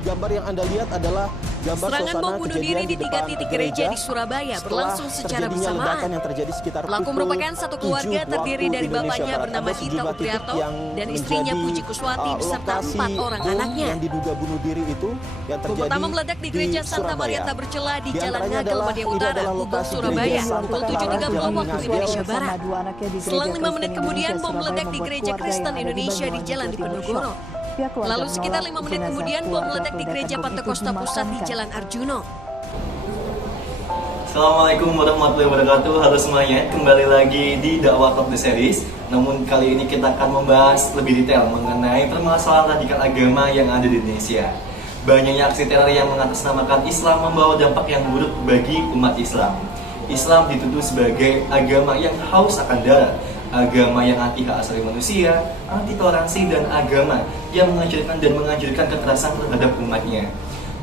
Gambar yang Anda lihat adalah gambar Serangan suasana bom bunuh diri di 3 titik gereja di Surabaya berlangsung secara bersamaan. Yang terjadi sekitar Pelaku merupakan satu keluarga terdiri dari bapaknya bernama Dita Upriarto dan istrinya Puji Kuswati beserta 4 orang anaknya. Yang diduga bunuh diri itu yang terjadi Bom pertama meledak di gereja Santa Maria Bercela di Jalan Ngagel Madia Utara, Gubeng, Surabaya, pukul 7.30 waktu Indonesia Barat. Selang 5 menit kemudian bom meledak di gereja Kristen Indonesia di Jalan Diponegoro. Lalu sekitar 5 menit kemudian bom meledak di gereja Pantekosta Pusat di Jalan Arjuno. Assalamualaikum warahmatullahi wabarakatuh. Halo semuanya, kembali lagi di Dakwah Talk The Series. Namun kali ini kita akan membahas lebih detail mengenai permasalahan radikal agama yang ada di Indonesia. Banyaknya aksi teror yang mengatasnamakan Islam membawa dampak yang buruk bagi umat Islam. Islam dituduh sebagai agama yang haus akan darah, agama yang anti hak asasi manusia, anti toleransi, dan agama yang menganjurkan kekerasan terhadap umatnya.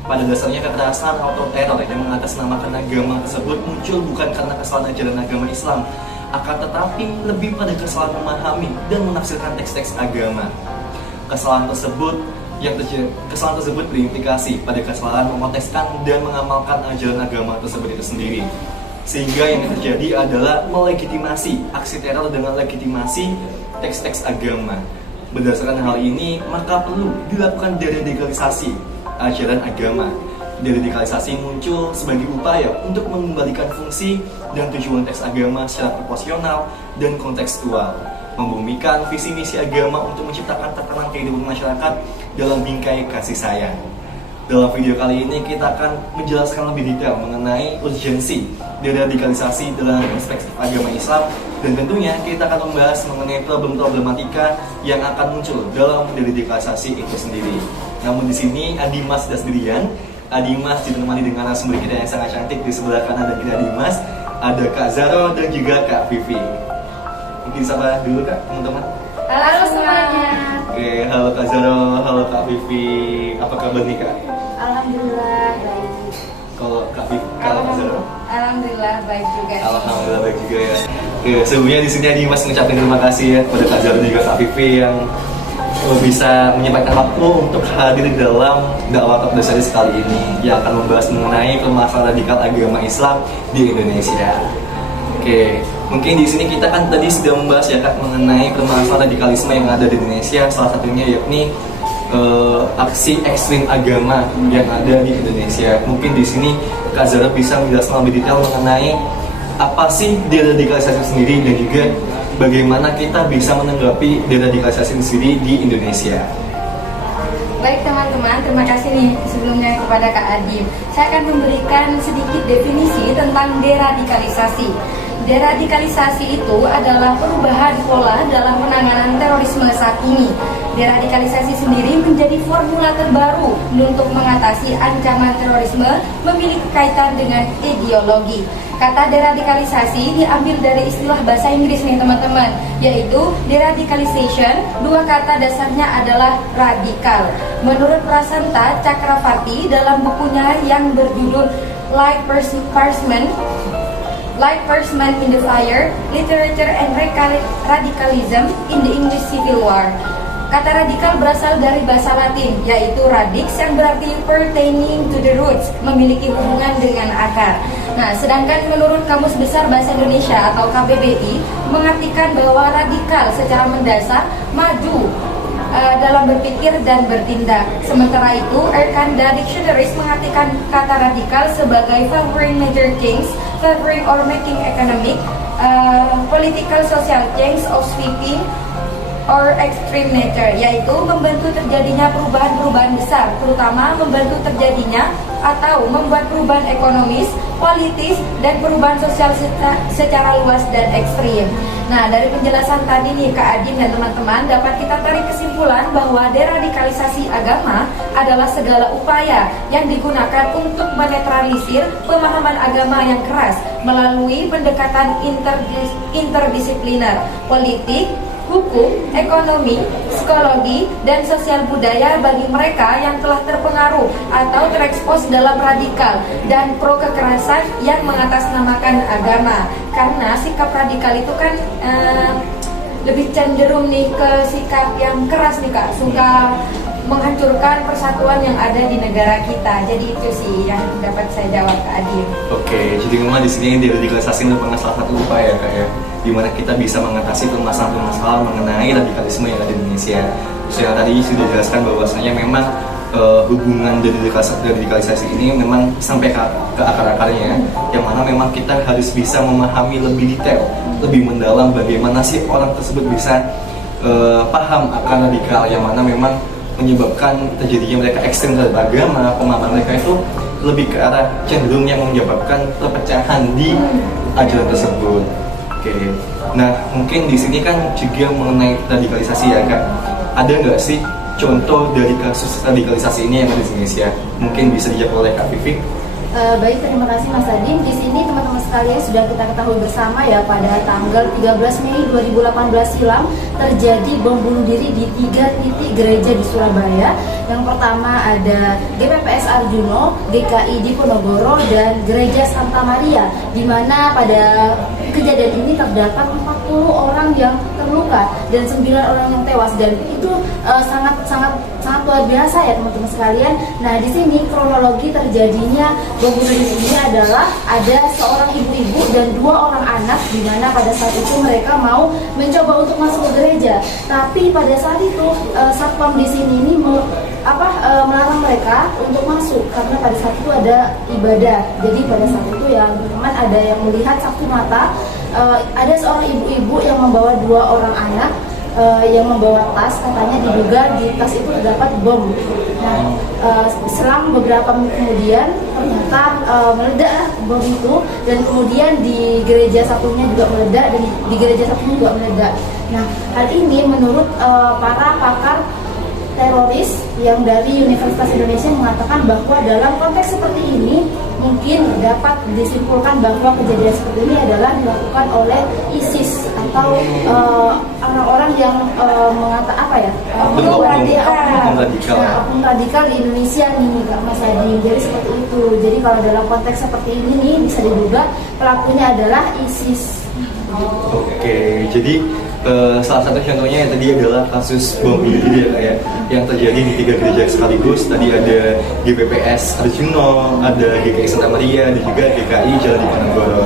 Pada dasarnya kekerasan atau teror yang mengatasnamakan agama tersebut muncul bukan karena kesalahan ajaran agama Islam, akan tetapi lebih pada kesalahan memahami dan menafsirkan teks-teks agama. Kesalahan tersebut berimplikasi pada kesalahan mengontekskan dan mengamalkan ajaran agama tersebut itu sendiri. Sehingga yang terjadi adalah melegitimasi aksi teror dengan legitimasi teks-teks agama. Berdasarkan hal ini, maka perlu dilakukan deradikalisasi ajaran agama. Deradikalisasi muncul sebagai upaya untuk mengembalikan fungsi dan tujuan teks agama secara proporsional dan kontekstual, membumikan visi misi agama untuk menciptakan tatanan kehidupan masyarakat dalam bingkai kasih sayang. Dalam video kali ini kita akan menjelaskan lebih detail mengenai urgensi deradikalisasi dalam perspektif agama Islam, dan tentunya kita akan membahas mengenai problematika yang akan muncul dalam deradikalisasi itu sendiri. Namun di sini Adimas tidak sendirian. Adimas ditemani dengan narasumber kita yang sangat cantik. Di sebelah kanan ada kita Adimas, ada Kak Zaro dan juga Kak Vivi. Mungkin sapa dulu Kak, teman-teman. Halo semuanya. Oke, halo Kak Zaro, halo Kak Vivi. Apa kabar nih Kak? Alhamdulillah baik. Kalau Kak Zaro? Alhamdulillah baik juga. Alhamdulillah baik juga ya. Oke, sebelumnya di sini Adimas mengucapkan terima kasih ya kepada Kak Zaro dan juga Kak Vivi yang bisa menyempatkan waktu untuk hadir dalam Dakwah Talk The Series kali ini yang akan membahas mengenai permasalahan radikal agama Islam di Indonesia. Oke, mungkin di sini kita kan tadi sudah membahas ya Kak mengenai permasalahan radikalisme yang ada di Indonesia, salah satunya yakni aksi ekstrim agama yang ada di Indonesia. Mungkin di sini Kak Zara bisa menjelaskan lebih detail mengenai apa sih deradikalisasi sendiri dan juga bagaimana kita bisa menanggapi deradikalisasi sendiri di Indonesia. Baik teman-teman, terima kasih nih sebelumnya kepada Kak Adim. Saya akan memberikan sedikit definisi tentang deradikalisasi. Deradikalisasi itu adalah perubahan pola dalam penanganan terorisme saat ini. Deradikalisasi sendiri menjadi formula terbaru untuk mengatasi ancaman terorisme memiliki kaitan dengan ideologi. Kata deradikalisasi diambil dari istilah bahasa Inggris nih teman-teman, yaitu deradicalization. Dua kata dasarnya adalah radikal. Menurut Prasanta Cakravarty dalam bukunya yang berjudul Like Parchment in the Fire, Literature and Radicalism in the English Civil War. Kata radikal berasal dari bahasa Latin, yaitu radix yang berarti pertaining to the roots, memiliki hubungan dengan akar. Nah, sedangkan menurut Kamus Besar Bahasa Indonesia atau KBBI mengartikan bahwa radikal secara mendasar maju dalam berpikir dan bertindak. Sementara itu, Erkanda Dictionaries mengartikan kata radikal sebagai favoring major change, favoring or making economic, political, social change of sweeping or extreme nature, yaitu membantu terjadinya perubahan-perubahan besar, terutama membantu terjadinya atau membuat perubahan ekonomis, politis, dan perubahan sosial secara luas dan ekstrim. Nah, dari penjelasan tadi nih Kak Adin dan teman-teman, dapat kita tarik kesimpulan bahwa deradikalisasi agama adalah segala upaya yang digunakan untuk menetralisir pemahaman agama yang keras melalui pendekatan interdisipliner, politik, hukum, ekonomi, psikologi, dan sosial budaya bagi mereka yang telah terpengaruh atau terekspos dalam radikal dan pro kekerasan yang mengatasnamakan agama. Karena sikap radikal itu kan lebih cenderung nih ke sikap yang keras nih Kak, suka menghancurkan persatuan yang ada di negara kita. Jadi itu sih yang dapat saya jawab ke Adil. Oke, jadi memang di sini deradikalisasi merupakan salah satu upaya Kak ya, di mana kita bisa mengatasi permasalahan-permasalahan mengenai radikalisme yang ada di Indonesia. Saya tadi sudah jelaskan bahwasanya memang hubungan dari radikalisasi ini memang sampai ke akar-akarnya, yang mana memang kita harus bisa memahami lebih detail, lebih mendalam bagaimana sih orang tersebut bisa paham akan radikal, yang mana memang menyebabkan terjadinya mereka ekstrem terhadap agama. Pemahaman mereka itu lebih ke arah cenderung yang menyebabkan perpecahan di ajaran tersebut. Oke, nah mungkin di sini kan juga mengenai radikalisasi ya Kak. Ada nggak sih contoh dari kasus radikalisasi ini yang ada di Indonesia? Mungkin bisa dijawab oleh Kak Vivi. Baik, terima kasih Mas Adin. Di sini teman-teman sekalian sudah kita ketahui bersama ya, pada tanggal 13 Mei 2018 silam terjadi bom bunuh diri di 3 titik gereja di Surabaya. Yang pertama ada GPPS Arjuno, GKI Diponegoro, dan Gereja Santa Maria, di mana pada kejadian ini terdapat 40 orang yang terluka dan 9 orang yang tewas, dan itu sangat luar biasa ya teman-teman sekalian. Nah, di sini kronologi terjadinya bom bunuh diri ini adalah ada seorang ibu-ibu dan 2 orang anak, di mana pada saat itu mereka mau mencoba untuk masuk ke gereja, tapi pada saat itu satpam di sini ini melarang mereka untuk masuk karena pada saat itu ada ibadah. Jadi pada saat itu ya teman-teman ada yang melihat saksi mata, ada seorang ibu-ibu yang membawa 2 orang anak yang membawa tas, katanya diduga di tas itu terdapat bom. Nah, selang beberapa menit kemudian ternyata meledak bom itu, dan kemudian di gereja satunya juga meledak, dan di gereja satunya juga meledak. Nah, hal ini menurut para pakar teroris yang dari Universitas Indonesia mengatakan bahwa dalam konteks seperti ini mungkin dapat disimpulkan bahwa kejadian seperti ini adalah dilakukan oleh ISIS atau orang-orang yang oknum radikal di Indonesia nih Kak Mas Adi. Jadi seperti itu. Jadi kalau dalam konteks seperti ini nih bisa diduga pelakunya adalah ISIS. Oke, jadi salah satu contohnya yang tadi adalah kasus bom bunuh diri ya, yang terjadi di 3 gereja sekaligus. Tadi ada GPPS Arjuno, ada GKI Santa Maria, dan juga GKI Jalan Diponegoro.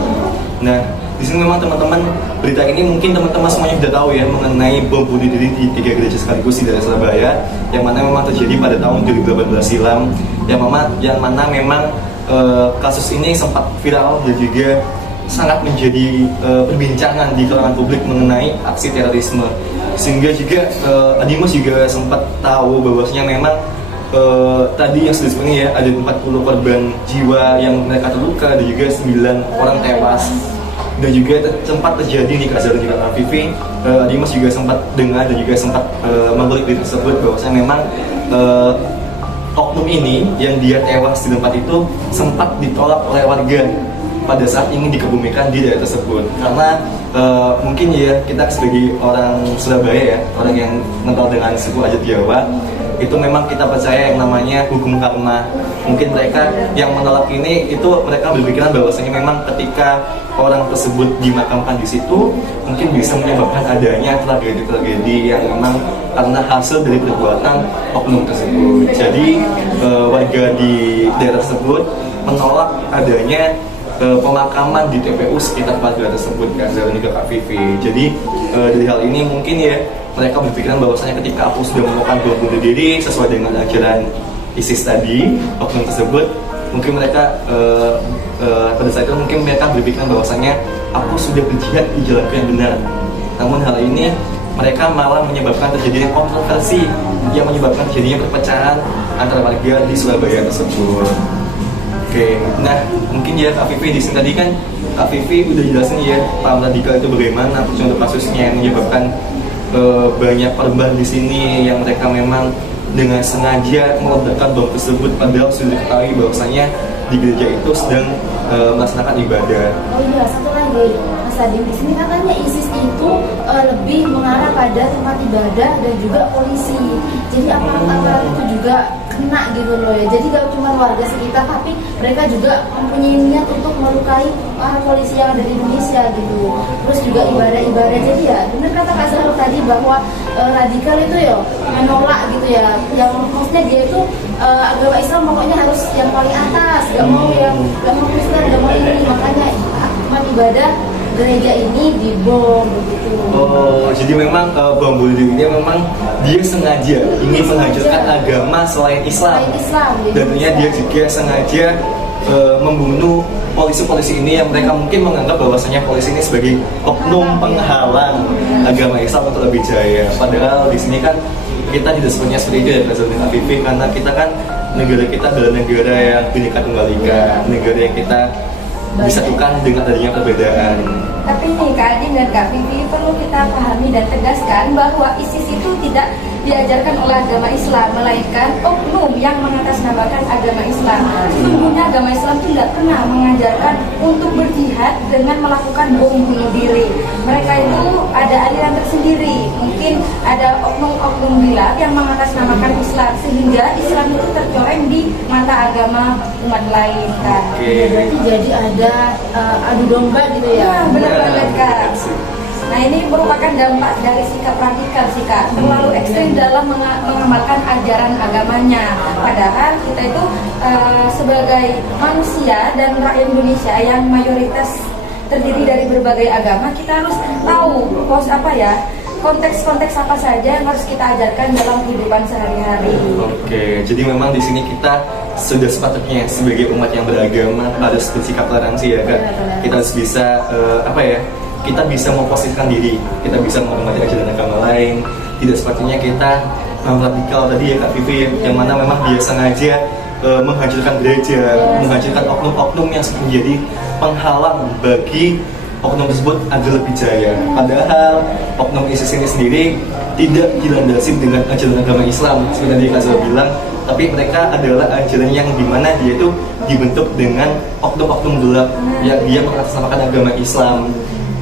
Nah, di sini memang teman-teman, berita ini mungkin teman-teman semuanya sudah tahu ya, mengenai bom bunuh diri di 3 gereja sekaligus di daerah Surabaya, yang mana memang terjadi pada tahun 2018 silam, yang mana memang kasus ini sempat viral dan juga sangat menjadi perbincangan di kalangan publik mengenai aksi terorisme. Sehingga juga Adimus juga sempat tahu bahwasanya memang tadi yang sudah disebutkan ya, ada 40 korban jiwa yang mereka terluka dan juga 9 orang tewas. Dan juga sempat terjadi di Gaza dan juga Afifi. Adimus juga sempat dengar dan juga sempat mengulik berita tersebut bahwasanya memang oknum ini yang dia tewas di tempat itu sempat ditolak oleh warga pada saat ingin dikebumikan di daerah tersebut, karena mungkin ya kita sebagai orang Surabaya ya, orang yang kental dengan suku adat Jawa, itu memang kita percaya yang namanya hukum karma. Mungkin mereka yang menolak ini itu mereka berpikiran bahwasanya memang ketika orang tersebut dimakamkan di situ mungkin bisa menyebabkan adanya tragedi-tragedi yang memang karena hasil dari perbuatan oknum tersebut. Jadi warga di daerah tersebut menolak adanya pemakaman di TPU sekitar warga tersebut kan, dan juga Kak Vivi. Jadi dari hal ini mungkin ya mereka berpikiran bahwasanya ketika aku sudah melakukan bom bunuh diri sesuai dengan ajaran ISIS tadi, oknum tersebut, mungkin mereka pada saat itu mungkin mereka berpikiran bahwasanya aku sudah berjihad di jalan yang benar. Namun hal ini mereka malah menyebabkan terjadinya kontroversi yang menyebabkan terjadinya perpecahan antara warga di Surabaya tersebut. Oke, nah mungkin ya Kak Vivi di sini tadi kan Kak Vivi udah jelasin ya paham radikal itu bagaimana, contoh kasusnya yang menyebabkan banyak korban di sini yang mereka memang dengan sengaja meledakkan bom tersebut padahal sudah diketahui bahwasanya di gereja itu sedang melaksanakan ibadah. Oh iya, satu lagi Mas Mas Adim, di sini katanya ISIS itu lebih mengarah pada tempat ibadah dan juga polisi. Jadi aparat-aparat itu juga kena gitu loh ya. Jadi gak cuma warga sekitar, tapi mereka juga mempunyai niat untuk melukai para polisi yang ada di Indonesia gitu. Terus juga ibadah-ibadah. Jadi ya benar kata Kak Zahra tadi bahwa radikal itu ya menolak gitu ya. Yang maksudnya dia itu agama Islam pokoknya harus yang paling atas, gak mau Kristen, gak mau ini. Makanya tempat ibadah gereja ini dibom begitu. Oh, jadi memang bom bunuh diri ini memang dia sengaja ingin menghancurkan agama selain Islam. Gitu. Dan tentunya dia juga sengaja membunuh polisi-polisi ini yang mereka mungkin menganggap bahwasanya polisi ini sebagai oknum penghalang agama Islam untuk lebih jaya. Padahal di sini kan kita tidak sepenuhnya seperti itu ya, Presiden Afify, karena kita kan negara kita adalah negara yang Bhinneka Tunggal Ika, negara yang kita disatukan dengan adanya perbedaan. Tapi nih Kak Adin dan Kak Vivi, perlu kita pahami dan tegaskan bahwa ISIS itu tidak diajarkan oleh agama Islam, melainkan oknum yang mengatasnamakan agama Islam. Sesungguhnya agama Islam tidak pernah mengajarkan untuk berjihad dengan melakukan bom bunuh diri. Mereka itu ada aliran tersendiri, mungkin ada oknum-oknum bilat yang mengatasnamakan Islam, sehingga Islam itu tercoreng di mata agama umat lain, Kak. Oke. Berarti jadi ada adu domba gitu ya. Benar banget, Kak. Nah, ini merupakan dampak dari sikap radikal sih, Kak, terlalu ekstrim dalam mengamalkan ajaran agamanya. Padahal kita itu sebagai manusia dan rakyat Indonesia yang mayoritas terdiri dari berbagai agama, kita harus tahu konteks-konteks apa saja yang harus kita ajarkan dalam kehidupan sehari-hari. Oke, jadi memang di sini kita sudah sepatutnya sebagai umat yang beragama harus bersikap toleransi ya, Kak. Kita harus bisa kita bisa memposisikan diri, kita bisa menghormati ajaran agama lain. Tidak sepatutnya kita radikal tadi ya Kak Vivi, yang mana memang dia sengaja menghancurkan gereja, menghancurkan oknum-oknum yang menjadi penghalang bagi oknum tersebut agar lebih jaya. Padahal oknum ISIS ini sendiri tidak dilandasi dengan ajaran agama Islam seperti tadi Kak Zahra bilang, tapi mereka adalah ajaran yang dimana dia itu dibentuk dengan oknum-oknum gelap yang dia mengatasnamakan agama Islam.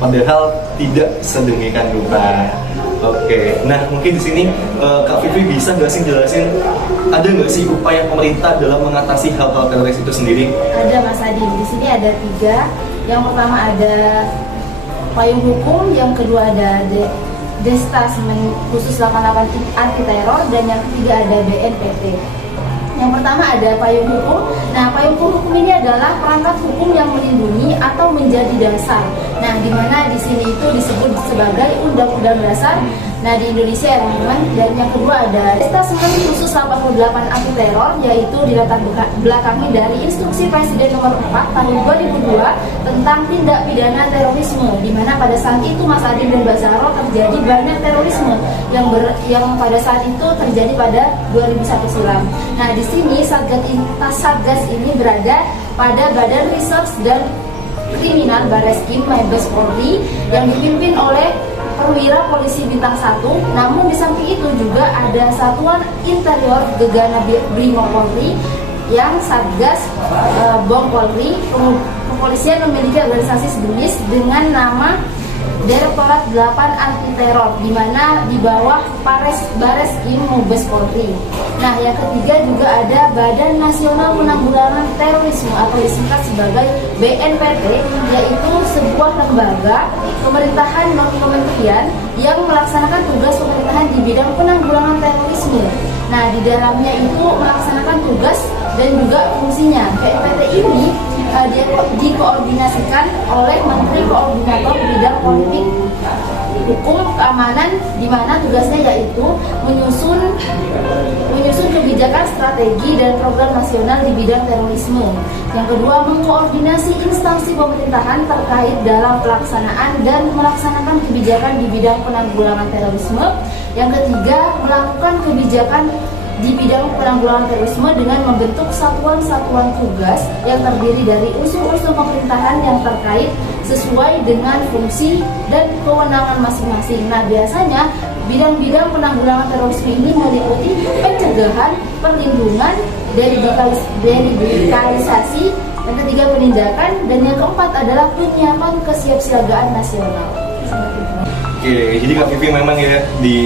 Padahal tidak sedemikian rupa. Oke, nah mungkin di sini Kak Vivi bisa nggak sih jelasin ada nggak sih upaya pemerintah dalam mengatasi hal-hal teroris itu sendiri? Ada Mas Adi, di sini ada 3. Yang pertama ada payung hukum, yang kedua ada Destasmen khusus 88 anti teror, dan yang ketiga ada BNPT. Yang pertama ada payung hukum. Nah, payung hukum ini adalah perangkat hukum yang melindungi atau menjadi dasar. Nah, di mana di sini itu disebut sebagai Undang-Undang Dasar. Nah, di Indonesia ya teman-teman. Dan yang kedua ada Destasmen khusus 88 anti teror, yaitu dilatar belakangi dari Instruksi Presiden Nomor 4 Tahun 2002 tentang tindak pidana terorisme, di mana pada saat itu Mas Adim dan Mbak Zahra terjadi banyak terorisme yang pada saat itu terjadi pada 2001 silam. Nah, di sini Satgas ini berada pada Badan Reserse dan Kriminal Barreskrim Mabes Polri yang dipimpin oleh perwira polisi bintang 1. Namun di samping itu juga ada Satuan Interior Gegana Brimob Polri yang Satgas Bom Polri. Kepolisian memiliki organisasi sejenis dengan nama Direktorat 8 Anti Teror, di mana di bawah Barreskrim Mabes Polri. Nah, yang ketiga juga ada Badan Nasional Penanggulangan Terorisme atau disingkat sebagai BNPT, yaitu sebuah lembaga pemerintahan non-kementerian yang melaksanakan tugas pemerintahan di bidang penanggulangan terorisme. Nah, di dalamnya itu melaksanakan tugas dan juga fungsinya. BNPT ini dikoordinasikan oleh Menteri Koordinator Bidang Politik Hukum Keamanan, di mana tugasnya yaitu menyusun kebijakan, strategi dan program nasional di bidang terorisme. Yang kedua, mengkoordinasi instansi pemerintahan terkait dalam pelaksanaan dan melaksanakan kebijakan di bidang penanggulangan terorisme. Yang ketiga, melakukan kebijakan di bidang penanggulangan terorisme dengan membentuk satuan-satuan tugas yang terdiri dari unsur-unsur pemerintahan yang terkait sesuai dengan fungsi dan kewenangan masing-masing. Nah, biasanya bidang-bidang penanggulangan terorisme ini meliputi pencegahan, perlindungan, deradikalisasi, yang ketiga penindakan, dan yang keempat adalah penyiapan kesiapsiagaan nasional. Oke, jadi Kak Vivi memang ya di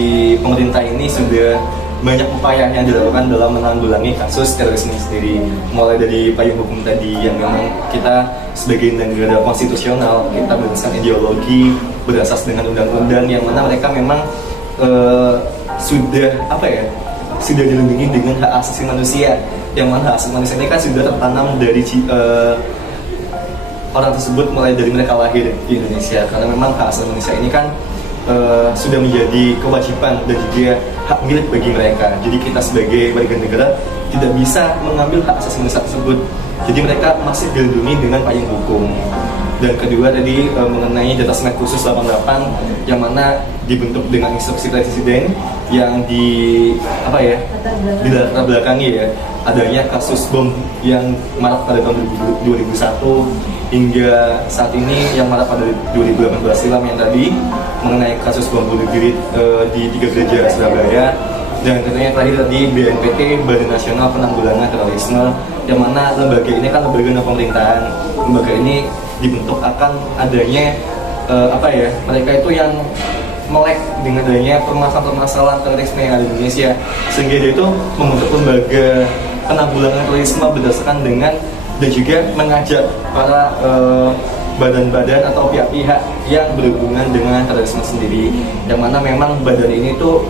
pemerintah ini sudah banyak upaya yang dilakukan dalam menanggulangi kasus terorisme sendiri. Mulai dari payung hukum tadi yang memang kita sebagai negara konstitusional, kita berdasarkan ideologi, berasas dengan undang-undang yang mana mereka memang sudah sudah dilindungi dengan hak asasi manusia. Yang mana hak asasi manusia ini kan sudah tertanam dari orang tersebut mulai dari mereka lahir di Indonesia. Karena memang hak asasi manusia ini kan sudah menjadi kewajiban dan juga hak milik bagi mereka. Jadi kita sebagai warga negara tidak bisa mengambil hak asasi manusia tersebut. Jadi mereka masih dilindungi dengan payung hukum. Dan kedua tadi mengenai Detasmen Khusus 88 yang mana dibentuk dengan instruksi presiden yang dilatar belakangi ya adanya kasus bom yang marak pada tahun 2001 hingga saat ini yang marak pada 2018 silam yang tadi mengenai kasus bom bunuh diri di 3 gereja Surabaya. Dan tentunya terakhir tadi BNPT, Badan Nasional Penanggulangan Terorisme, yang mana lembaga ini kan lembaga pemerintahan. Lembaga ini dibentuk akan adanya mereka itu yang melek dengan adanya permasalahan terorisme yang ada di Indonesia, sehingga dia itu membentuk lembaga penanggulangan terorisme berdasarkan dengan dan juga mengajak para badan-badan atau pihak-pihak yang berhubungan dengan terorisme sendiri, yang mana memang badan ini tuh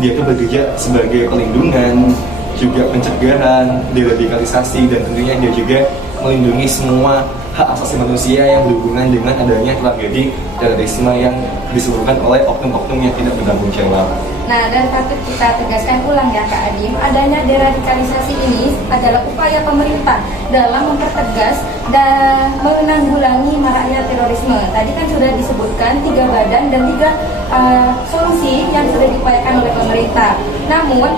dia itu bekerja sebagai pelindungan, juga pencegahan, deradikalisasi, dan tentunya dia juga melindungi semua hak asasi manusia yang berhubungan dengan adanya tragedi terorisme yang disebabkan oleh oknum-oknum yang tidak bertanggung jawab. Nah, dan patut kita tegaskan ulang ya Kak Adim, adanya deradikalisasi ini adalah upaya pemerintah dalam mempertegas dan menanggulangi maraknya terorisme. Tadi kan sudah disebutkan 3 badan dan 3 solusi yang sudah diupayakan oleh pemerintah. Namun,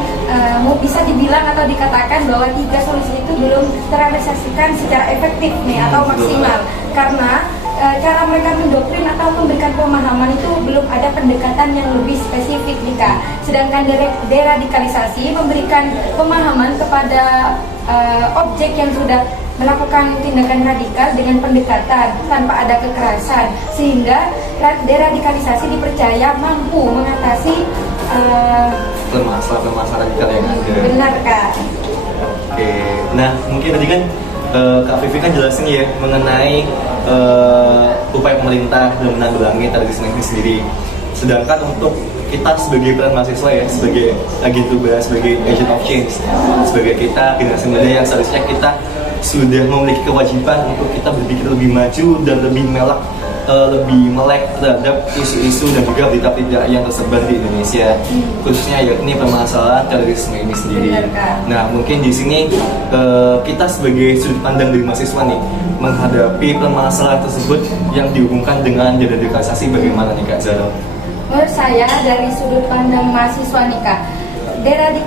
bisa dibilang atau dikatakan bahwa 3 solusi itu belum terrealisasikan secara efektif nih atau maksimal, karena cara mereka mendoktrin atau memberikan pemahaman itu belum ada pendekatan yang lebih spesifik nih Kak. Sedangkan deradikalisasi memberikan pemahaman kepada objek yang sudah melakukan tindakan radikal dengan pendekatan tanpa ada kekerasan, sehingga deradikalisasi dipercaya mampu mengatasi permasalahan radikal yang ada. Benar Kak. Oke, nah mungkin tadi kan Kak Vivi kan jelasin ya mengenai upaya pemerintah dalam menanggulangi terorisme ini sendiri. Sedangkan untuk kita sebagai peran mahasiswa ya, sebagai agen tugas, sebagai agent of change, sebagai kita generasi muda yang seharusnya kita sudah memiliki kewajiban untuk kita berpikir lebih maju dan lebih melek terhadap isu-isu dan juga berita-berita yang tersebar di Indonesia, khususnya yakni permasalahan terorisme ini sendiri. Nah, mungkin di sini kita sebagai sudut pandang dari mahasiswa nih menghadapi permasalahan tersebut yang dihubungkan dengan deradikalisasi, bagaimana nih Kak Zara? Menurut saya dari sudut pandang mahasiswa nih Kak,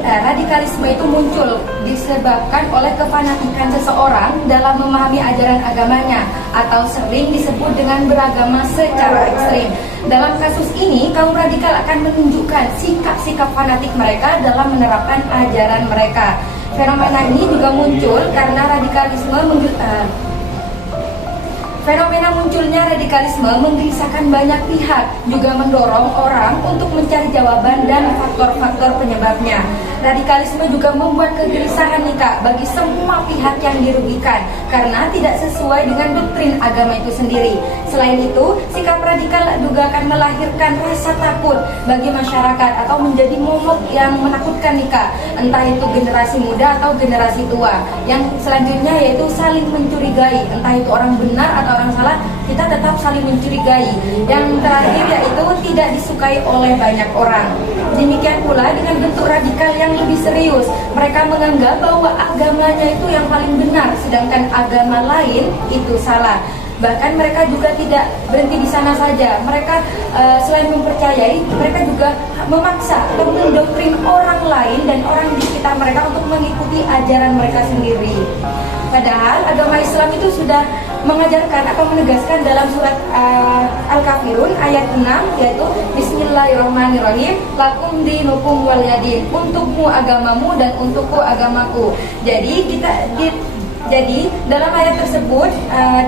radikalisme itu muncul disebabkan oleh kefanatikan seseorang dalam memahami ajaran agamanya, atau sering disebut dengan beragama secara ekstrim. Dalam kasus ini, kaum radikal akan menunjukkan sikap-sikap fanatik mereka dalam menerapkan ajaran mereka. Fenomena ini juga muncul karena fenomena munculnya radikalisme menggelisahkan banyak pihak, juga mendorong orang untuk mencari jawaban dan faktor-faktor penyebabnya. Radikalisme juga membuat kegelisahan nih Kak bagi semua pihak yang dirugikan karena tidak sesuai dengan doktrin agama itu sendiri. Selain itu, sikap radikal juga akan melahirkan rasa takut bagi masyarakat atau menjadi momok yang menakutkan nih Kak, entah itu generasi muda atau generasi tua. Yang selanjutnya yaitu saling mencurigai, entah itu orang benar atau orang salah, kita tetap saling mencurigai. Yang terakhir yaitu tidak disukai oleh banyak orang. Demikian pula dengan bentuk radikal yang lebih serius, mereka menganggap bahwa agamanya itu yang paling benar, sedangkan agama lain itu salah. Bahkan mereka juga tidak berhenti di sana saja. Mereka selain mempercayai, mereka juga memaksa atau mendoktrin orang lain dan orang di sekitar mereka untuk mengikuti ajaran mereka sendiri. Padahal agama Islam itu sudah mengajarkan atau menegaskan dalam surat Al-Kafirun ayat 6, yaitu Bismillahirrahmanirrahim, lakum dinukum waliyadin, untukmu agamamu dan untukku agamaku. Jadi Jadi dalam ayat tersebut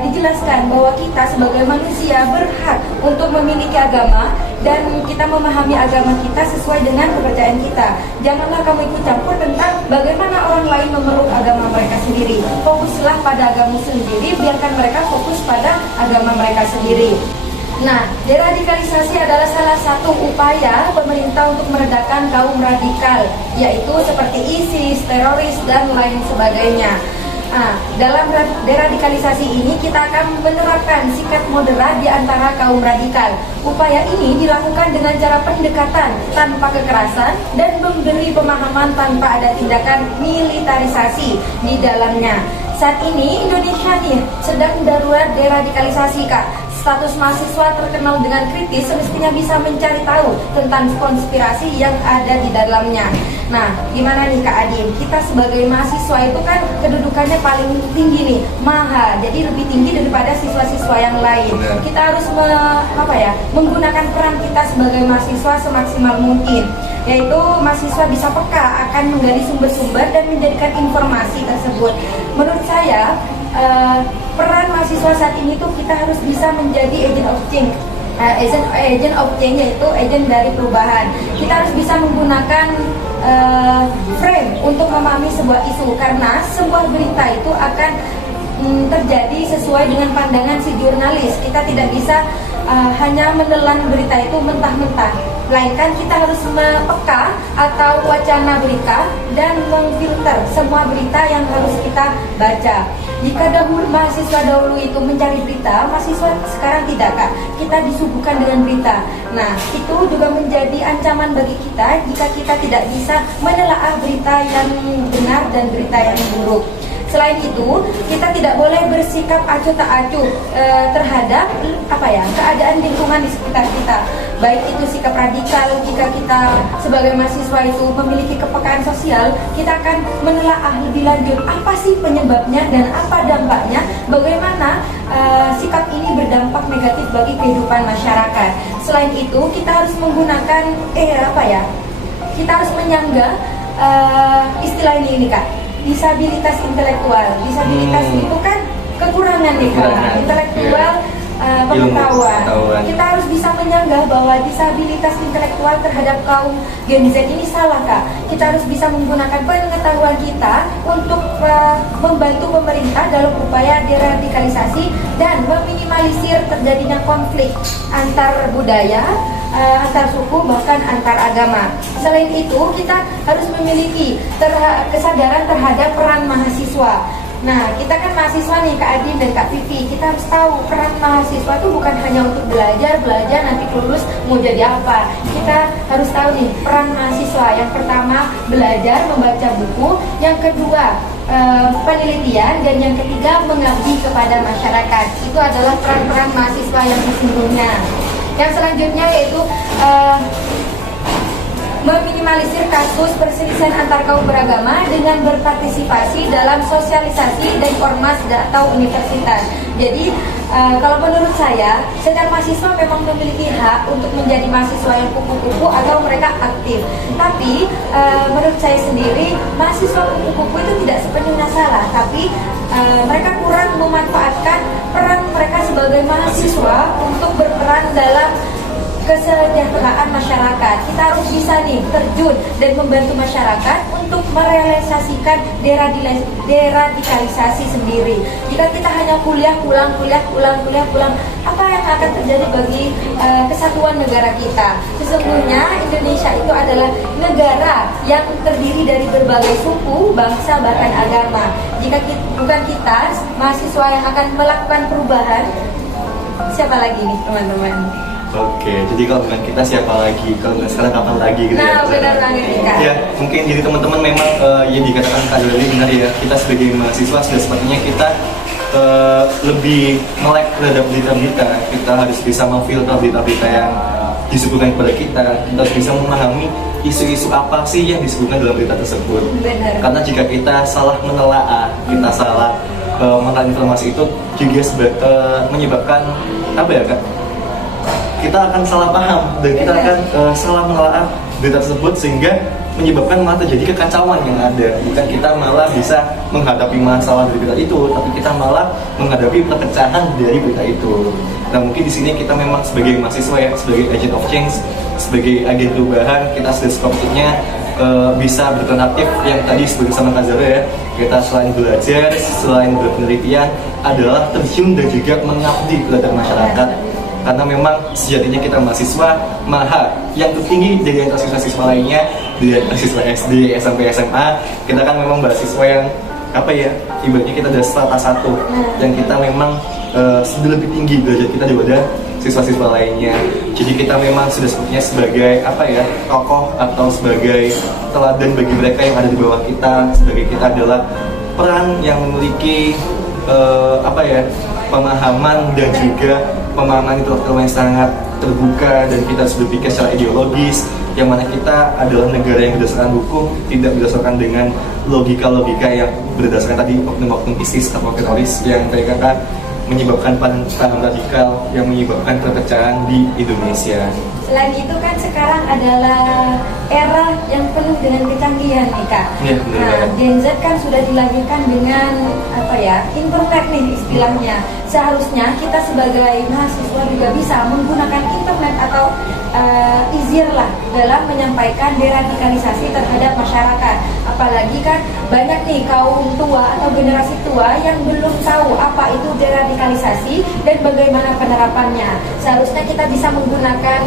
dijelaskan bahwa kita sebagai manusia berhak untuk memiliki agama dan kita memahami agama kita sesuai dengan kepercayaan kita. Janganlah kamu ikut campur tentang bagaimana orang lain memeluk agama mereka sendiri. Fokuslah pada agama sendiri, biarkan mereka fokus pada agama mereka sendiri. Nah, deradikalisasi adalah salah satu upaya pemerintah untuk meredakan kaum radikal, yaitu seperti ISIS, teroris, dan lain sebagainya. Nah, dalam deradikalisasi ini kita akan menerapkan sikap moderat di antara kaum radikal. Upaya ini dilakukan dengan cara pendekatan tanpa kekerasan dan memberi pemahaman tanpa ada tindakan militarisasi di dalamnya. Saat ini Indonesia nih sedang darurat deradikalisasi, Kak. Status mahasiswa terkenal dengan kritis semestinya bisa mencari tahu tentang konspirasi yang ada di dalamnya. Nah, gimana nih Kak Adin? Kita sebagai mahasiswa itu kan kedudukannya paling tinggi nih, maha. Jadi lebih tinggi daripada siswa-siswa yang lain. Kita harus menggunakan peran kita sebagai mahasiswa semaksimal mungkin. Yaitu mahasiswa bisa peka akan menggali sumber-sumber dan menjadikan informasi tersebut. Menurut saya, peran mahasiswa saat ini tuh kita harus bisa menjadi agent of change. Agent of change yaitu agent dari perubahan. Kita harus bisa menggunakan frame untuk memahami sebuah isu, karena sebuah berita itu akan terjadi sesuai dengan pandangan si jurnalis. Kita tidak bisa hanya menelan berita itu mentah-mentah, melainkan kita harus peka atau wacana berita dan memfilter semua berita yang harus kita baca. Jika mahasiswa dahulu itu mencari berita, mahasiswa sekarang tidak, Kak. Kita disuguhkan dengan berita. Nah, itu juga menjadi ancaman bagi kita jika kita tidak bisa menelaah berita yang benar dan berita yang buruk. Selain itu, kita tidak boleh bersikap acuh tak acuh terhadap keadaan lingkungan di sekitar kita. Baik itu sikap radikal, jika kita sebagai mahasiswa itu memiliki kepekaan sosial, kita akan menelaah lebih lanjut apa sih penyebabnya dan apa dampaknya, bagaimana sikap ini berdampak negatif bagi kehidupan masyarakat. Selain itu, kita harus menggunakan kita harus menyangga istilah ini Kak, disabilitas intelektual. Disabilitas itu kan kekurangan nih Kak, intelektual, pengetahuan. Kita harus bisa menyanggah bahwa disabilitas intelektual terhadap kaum Gen Z ini salah, Kak. Kita harus bisa menggunakan pengetahuan kita untuk membantu pemerintah dalam upaya deradikalisasi dan meminimalisir terjadinya konflik antar budaya, antar suku, bahkan antar agama. Selain itu, kita harus memiliki kesadaran terhadap peran mahasiswa. Nah, kita kan mahasiswa nih Kak Adin dan Kak Vivi. Kita harus tahu peran mahasiswa itu bukan hanya untuk belajar nanti lulus mau jadi apa. Kita harus tahu nih peran mahasiswa. Yang pertama, belajar membaca buku. Yang kedua, penelitian. Dan yang ketiga, mengabdi kepada masyarakat. Itu adalah peran-peran mahasiswa yang sesungguhnya. Yang selanjutnya yaitu meminimalisir kasus perselisihan antar kaum beragama dengan berpartisipasi dalam sosialisasi dari ormas atau universitas. Jadi kalau menurut saya, setiap mahasiswa memang memiliki hak untuk menjadi mahasiswa yang kupu-kupu atau mereka aktif. Tapi menurut saya sendiri, mahasiswa kupu-kupu itu tidak sepenuhnya salah, tapi mereka kurang memanfaatkan peran mereka sebagai mahasiswa untuk berperan dalam kesejahteraan masyarakat. Kita harus bisa nih terjun dan membantu masyarakat untuk merealisasikan deradikalisasi sendiri. Jika kita hanya kuliah pulang, apa yang akan terjadi bagi kesatuan negara kita? Sesungguhnya Indonesia itu adalah negara yang terdiri dari berbagai suku, bangsa, bahkan agama. Jika bukan kita, mahasiswa yang akan melakukan perubahan, siapa lagi nih teman-teman? Oke, jadi kalau bukan kita siapa lagi? Kalau nggak sekarang kapan lagi gitu ya? Benar banget Kak. Ya, mungkin jadi teman-teman memang yang dikatakan Kak Doli benar ya. Kita sebagai mahasiswa sudah sepertinya kita lebih melek terhadap berita-berita. Kita harus bisa memfilter berita-berita yang disuguhkan kepada kita. Kita harus bisa memahami isu-isu apa sih yang disebutkan dalam berita tersebut. Benar. Karena jika kita salah menelaah, kita salah mengenal informasi itu juga menyebabkan apa ya Kak? Kita akan salah paham dan kita akan salah menelaah berita tersebut, sehingga menyebabkan malah terjadi kekacauan yang ada. Bukan kita malah bisa menghadapi masalah dari berita itu, tapi kita malah menghadapi perpecahan dari berita itu. Nah mungkin di sini kita memang sebagai mahasiswa ya, sebagai agent of change, sebagai agen perubahan, kita sudah sepatutnya bisa berperan aktif yang tadi sebagai sama Kak Zara ya. Kita selain belajar, selain berpenelitian adalah terjun dan juga mengabdi terhadap masyarakat. Karena memang sejatinya kita mahasiswa maha yang tertinggi dari siswa-siswa lainnya, dari siswa SD, SMP, SMA. Kita kan memang mahasiswa yang apa ya, ibaratnya kita ada strata 1 yang kita memang sudah lebih tinggi derajat kita daripada siswa-siswa lainnya. Jadi kita memang sudah sebutnya sebagai apa ya, tokoh atau sebagai teladan bagi mereka yang ada di bawah kita. Sebagai kita adalah peran yang memiliki apa ya, pemahaman dan juga pemahaman intelektual yang sangat terbuka, dan kita sudah pikir secara ideologis, yang mana kita adalah negara yang berdasarkan hukum, tidak berdasarkan dengan logika-logika yang berdasarkan tadi oknum-oknum ISIS atau teroris yang mereka menyebabkan paham radikal yang menyebabkan perpecahan di Indonesia. Selain itu kan sekarang adalah era yang penuh dengan kecanggihan nih Kak. Ya, nah, Gen Z kan sudah dilahirkan dengan apa ya, internet nih istilahnya. Seharusnya kita sebagai mahasiswa juga bisa menggunakan internet atau easier lah dalam menyampaikan deradikalisasi terhadap masyarakat. Apalagi kan banyak nih kaum tua atau generasi tua yang belum tahu apa itu deradikalisasi dan bagaimana penerapannya. Seharusnya kita bisa menggunakan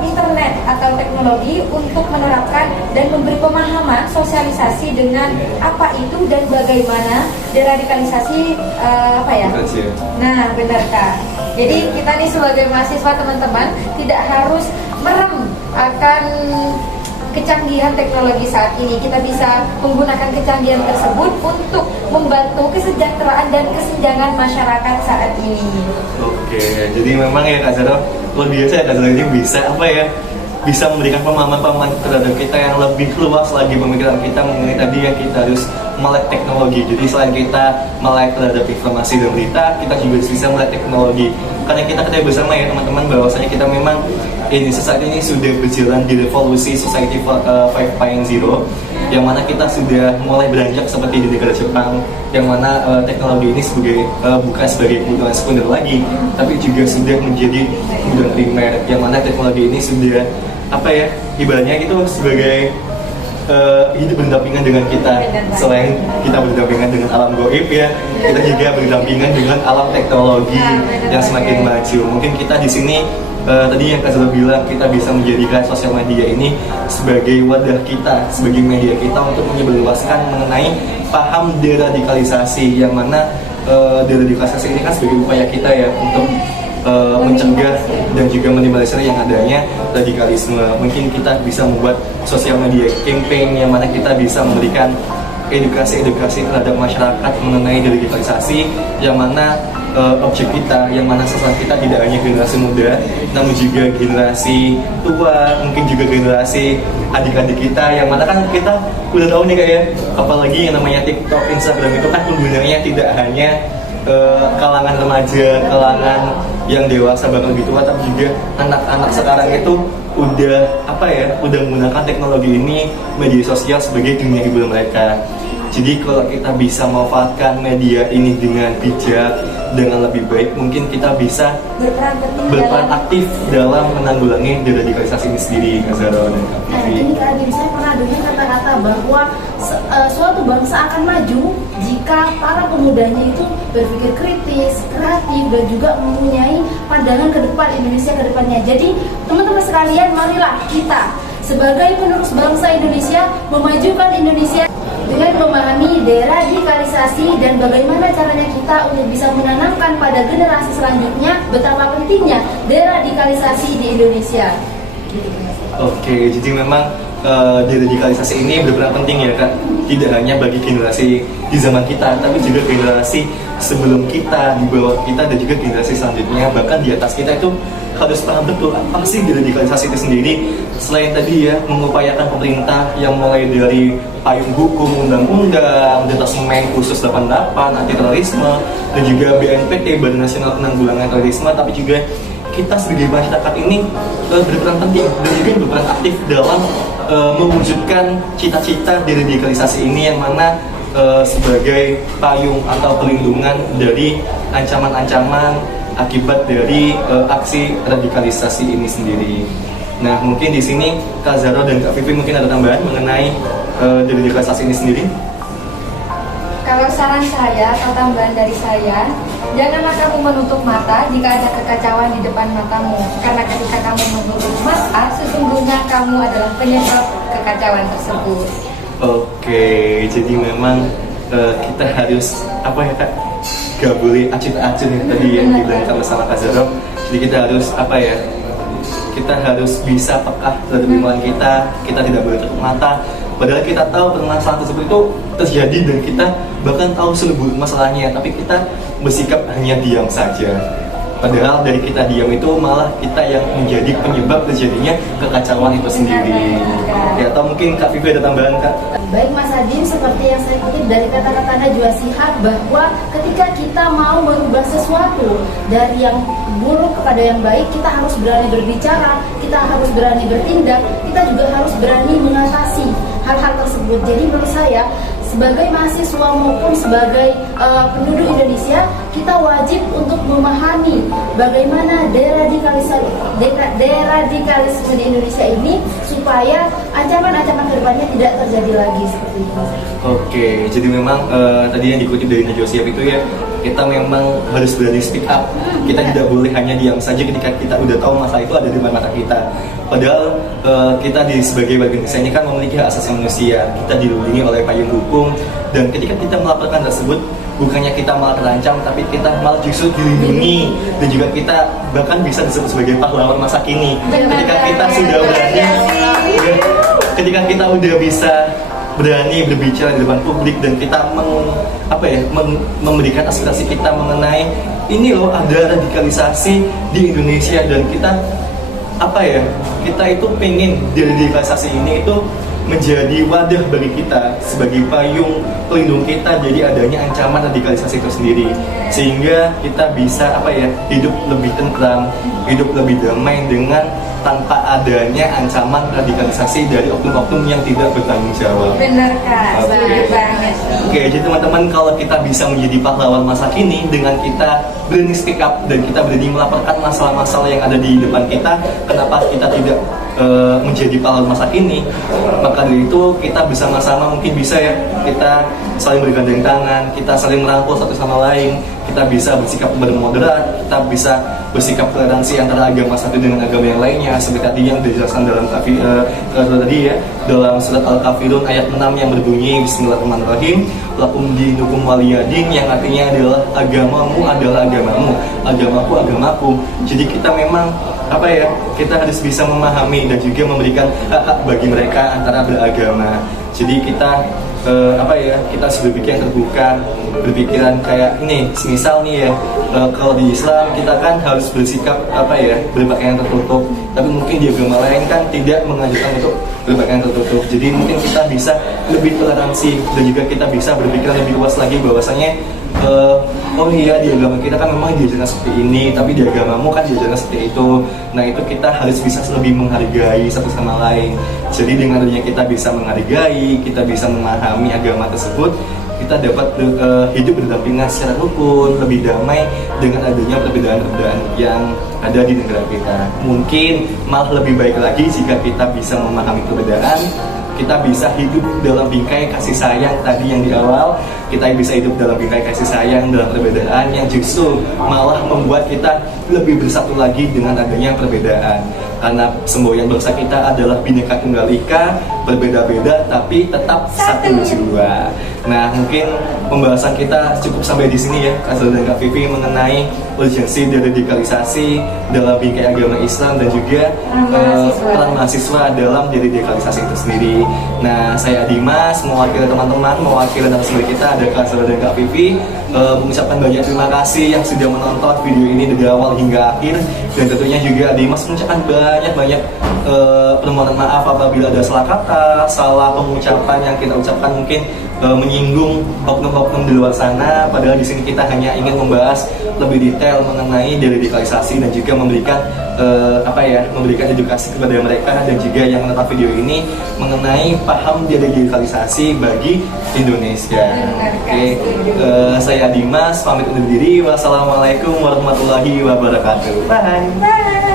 internet atau teknologi untuk menerapkan dan memberi pemahaman sosialisasi dengan apa itu dan bagaimana deradikalisasi apa ya? Nah, benar Kak. Jadi kita nih sebagai mahasiswa teman-teman tidak harus merem akan kecanggihan teknologi saat ini. Kita bisa menggunakan kecanggihan tersebut untuk membantu kesejahteraan dan kesenjangan masyarakat saat ini. Oke, jadi memang ya Kak Zara, luar biasa ya Kak Zara ini bisa apa ya, bisa memberikan pemahaman-pemahaman terhadap kita yang lebih luas lagi pemikiran kita mengenai tadi ya, kita harus melek teknologi. Jadi selain kita melek terhadap informasi dan berita, kita juga bisa melek teknologi. Karena kita ketahui bersama ya teman-teman, bahwasanya kita memang Indonesia saat ini sudah berjalan di revolusi Society 5.0, yang mana kita sudah mulai beranjak seperti di negara Jepang, yang mana teknologi ini sebagai bukan sebagai kebutuhan sekunder lagi, tapi juga sudah menjadi kebutuhan primer, yang mana teknologi ini sudah apa ya, ibaratnya itu sebagai hidup berdampingan dengan kita. Selain kita berdampingan dengan alam gaib ya, kita juga berdampingan dengan alam teknologi yang semakin maju. Mungkin kita di sini tadi yang Kak Zara bilang, kita bisa menjadikan sosial media ini sebagai wadah kita, sebagai media kita untuk menyebarluaskan mengenai paham deradikalisasi, yang mana deradikalisasi ini kan sebagai upaya kita ya untuk mencegah dan juga minimalisir yang adanya radikalisme. Mungkin kita bisa membuat sosial media campaign yang mana kita bisa memberikan edukasi terhadap masyarakat mengenai deradikalisasi, yang mana objek kita, yang mana sasaran kita tidak hanya generasi muda, namun juga generasi tua, mungkin juga generasi adik-adik kita, yang mana kan kita udah tahu nih kayak, apalagi yang namanya TikTok, Instagram itu kan penggunanya tidak hanya kalangan remaja, kalangan yang dewasa bahkan lebih tua, tapi juga anak-anak sekarang itu udah apa ya, udah menggunakan teknologi ini, media sosial sebagai dunia hiburan mereka. Jadi kalau kita bisa memanfaatkan media ini dengan bijak, dengan lebih baik, mungkin kita bisa berperan aktif dalam menanggulangi deradikalisasi ini sendiri, Kak Zara dan Kak Vivi. Nah, ini Kak Adin, saya pernah dengar kata-kata bahwa suatu bangsa akan maju jika para pemudanya itu berpikir kritis, kreatif, dan juga mempunyai pandangan ke depan Indonesia ke depannya. Jadi teman-teman sekalian, marilah kita sebagai penerus bangsa Indonesia memajukan Indonesia dengan memahami deradikalisasi dan bagaimana caranya kita untuk bisa menanamkan pada generasi selanjutnya betapa pentingnya deradikalisasi di Indonesia. Oke, jadi memang deradikalisasi ini berperan penting ya Kak, tidak hanya bagi generasi di zaman kita, tapi juga generasi sebelum kita, di bawah kita, dan juga generasi selanjutnya, bahkan di atas kita itu harus paham betul apa sih deradikalisasi itu sendiri. Selain tadi ya, mengupayakan pemerintah yang mulai dari payung hukum, undang-undang, Detasemen Khusus 88, anti terorisme, dan juga BNPT, Badan Nasional Penanggulangan Terorisme, tapi juga kita sebagai masyarakat ini berperan penting dan juga berperan aktif dalam mewujudkan cita-cita deradikalisasi ini, yang mana sebagai payung atau perlindungan dari ancaman-ancaman akibat dari aksi radikalisasi ini sendiri. Nah, mungkin di sini Kak Zahra dan Kak Vivi mungkin ada tambahan mengenai deradikalisasi ini sendiri. Kalau saran saya atau tambahan dari saya, janganlah kamu menutup mata jika ada kekacauan di depan matamu. Karena ketika kamu menutup mata, sesungguhnya kamu adalah penyebab kekacauan tersebut. Oke, jadi memang kita harus apa ya Kak? Gak boleh acut-acut yang tadi yang dibilang sama Kak Zahra. Jadi kita harus apa ya? Kita harus bisa peka terhadap lingkungan kita tidak boleh tutup mata. Padahal kita tahu permasalahan tersebut itu terjadi dan kita bahkan tahu seluruh masalahnya, tapi kita bersikap hanya diam saja. Padahal dari kita diam itu malah kita yang menjadi penyebab terjadinya kekacauan itu sendiri. Ya, atau mungkin Kak Vivi ada tambahan Kak? Baik Mas Adin, seperti yang saya kutip dari kata-kata Najwa Shihab, bahwa ketika kita mau merubah sesuatu dari yang buruk kepada yang baik, kita harus berani berbicara, kita harus berani bertindak, kita juga harus berani mengatasi hal-hal tersebut. Jadi menurut saya, sebagai mahasiswa maupun sebagai penduduk Indonesia, kita wajib untuk memahami bagaimana deradikalisme di Indonesia ini, supaya ancaman-ancaman kedepannya tidak terjadi lagi seperti itu. Oke, jadi memang tadi yang dikutip dari Najwa Shihab itu ya, kita memang harus berani speak up. Kita tidak boleh hanya diam saja ketika kita udah tahu masalah itu ada di depan mata kita. Padahal kita sebagai warga Indonesia ini kan memiliki hak asasi manusia. Kita dilindungi oleh payung hukum, dan ketika kita melaporkan tersebut, bukannya kita malah terancam, tapi kita malah justru dilindungi, dan juga kita bahkan bisa disebut sebagai pahlawan masa kini. Ketika kita sudah berani, ketika kita udah bisa berani berbicara di depan publik, dan kita memberikan aspirasi kita mengenai ini loh ada radikalisasi di Indonesia, dan kita kita itu pengen deradikalisasi ini itu menjadi wadah bagi kita sebagai payung pelindung kita jadi adanya ancaman radikalisasi itu sendiri, sehingga kita bisa hidup lebih tentram, hidup lebih damai dengan tanpa adanya ancaman radikalisasi dari oknum-oknum yang tidak bertanggung jawab. Benar Kak, setuju banget. Oke, jadi teman-teman, kalau kita bisa menjadi pahlawan masa kini dengan kita berani speak up dan kita berani melaporkan masalah-masalah yang ada di depan kita, kenapa kita tidak menjadi pahlawan masa kini? Maka dari itu kita bersama-sama mungkin bisa ya, kita saling bergandeng tangan, kita saling merangkul satu sama lain, kita bisa bersikap bermoderat, kita bisa bersikap toleransi antara agama satu dengan agama yang lainnya, seperti tadi yang dijelaskan dalam dalam surat Al-Kafirun ayat 6 yang berbunyi Bismillahirrahmanirrahim, lakum dinukum waliyadin, yang artinya adalah agamamu adalah agamamu, agamaku agamaku. Jadi kita memang kita harus bisa memahami dan juga memberikan hak-hak bagi mereka antara beragama. Jadi kita kita harus berpikir terbuka, berpikiran kayak ini, semisal nih ya, kalau di Islam kita kan harus bersikap berpakaian tertutup, tapi mungkin di agama lain kan tidak mengajarkan untuk berpakaian tertutup. Jadi mungkin kita bisa lebih toleransi dan juga kita bisa berpikir lebih luas lagi bahwasanya oh iya, di agama kita kan memang diajarkan seperti ini, tapi di agamamu kan diajarkan seperti itu. Nah, itu kita harus bisa lebih menghargai satu sama lain. Jadi dengan adanya kita bisa menghargai, kita bisa memahami agama tersebut, kita dapat hidup berdampingan secara rukun, lebih damai dengan adanya perbedaan-perbedaan yang ada di negara kita. Mungkin malah lebih baik lagi jika kita bisa memahami perbedaan, kita bisa hidup dalam bingkai kasih sayang tadi yang di awal. Kita bisa hidup dalam bingkai kasih sayang dalam perbedaan yang justru malah membuat kita lebih bersatu lagi dengan adanya perbedaan. Karena semboyan bangsa kita adalah Bhinneka Tunggal Ika, berbeda-beda tapi tetap satu jiwa. Nah, mungkin pembahasan kita cukup sampai di sini ya, Kak Zahra dan Kak Vivi, mengenai urgensi deradikalisasi dalam bingkai agama Islam dan juga peran mahasiswa dalam deradikalisasi itu sendiri. Nah, saya Dimas, mewakili teman-teman, mewakili narasumber kita ada Kak Zahra dan Kak Vivi, mengucapkan banyak terima kasih yang sudah menonton video ini dari awal hingga akhir, dan tentunya juga Dimas mengucapkan banyak permohonan maaf apabila ada salah kata, salah pengucapan yang kita ucapkan mungkin menyinggung oknum-oknum di luar sana, padahal di sini kita hanya ingin membahas lebih detail mengenai deradikalisasi dan juga memberikan memberikan edukasi kepada mereka dan juga yang menonton video ini mengenai paham deradikalisasi bagi Indonesia. Oke, saya Dimas pamit undur diri. Wassalamualaikum warahmatullahi wabarakatuh. Bye.